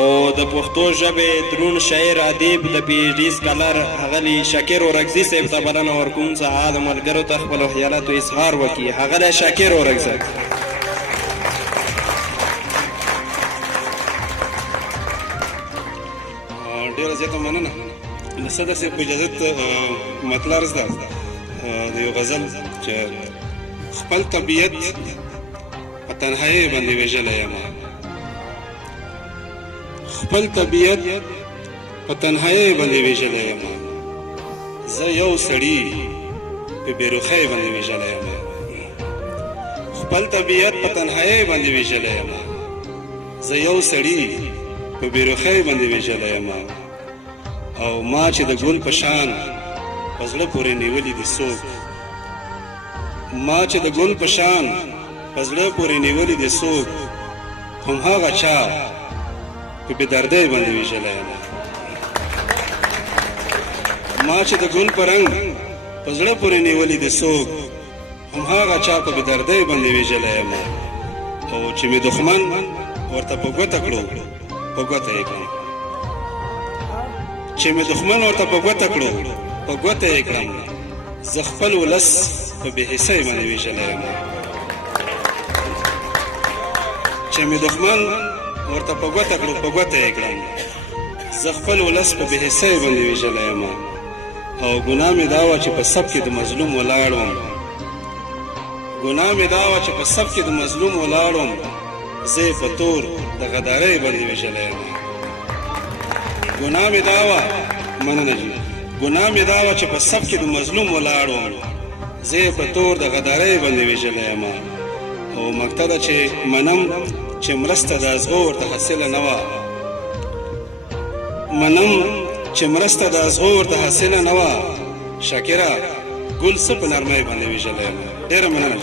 او د پښتو ژبې درون شاعر ادیب د پی ایچ ډي سکالر ښاغلي شاکر اورکزي صاحب ته بلنه ورکوم چې هغه د ملګرو ته خپلو خیالاتو اظهار وکړي. ښاغلی شاکر اورکزی. ډېره زیاته مننه. د صدر صاحب په اجازت مطلع عرض ده د یو غزل چې خپل طبیعت په تنهایۍ باندې ویژلی یم، خپل طبیعت په تنهایۍ باندې ویژلی یم، زه یو سړي په بېروخۍ باندې ویژلی یم، خپل طبیعت په تنهایۍ باندې ویژلی یم، زه یو سړي په بېروخۍ باندې ویژلی یم. او ما چې د ګل په شان په زړه پورې نیولي دي څوک، ما چې د ګل په شان په زړه پورې نیولي دي څوک، همهغه چا په بېدردۍ باندې ویژلی یم. ما چې د ګل په رنګ په زړه پورې نیولي دي څوک، همهغه چا په بېدردۍ باندې ویژلی یم. او چې مې دښمن ورته په ګوته کړو په ګوته یې کړم، چې مې دښمن ورته په ګوته کړو په ګوته یې کړم، زه خپل ولس په بې حسۍ باندې ویژلی یم. چې مې دښمن ورته په ګوته کړو په ګوته یې کړم، زه خپل ولس په بې حسۍ باندې ویژلی یم. او ګناه مې دا وه چې په صف کې د مظلوم ولاړ وم، ګناه مې دا وه چې په صف کې د مظلوم ولاړ وم، زه یې په تور د غدارۍ باندې ویژلی یم. ګناه مې دا وه مننه جي ګناه مې دا وه چې په صف کې د مظلوم ولاړ وم، زه یې په تور د غدارۍ باندې ویژلی یم. او مقطع ده چې منم چې مرسته د ازغو ورته حاصله نه وه، منم چې مرسته د ازغو ورته حاصله نه وه، شاکره ګل څه په نرمۍ باندې ویژلی یم. ډېره مننه.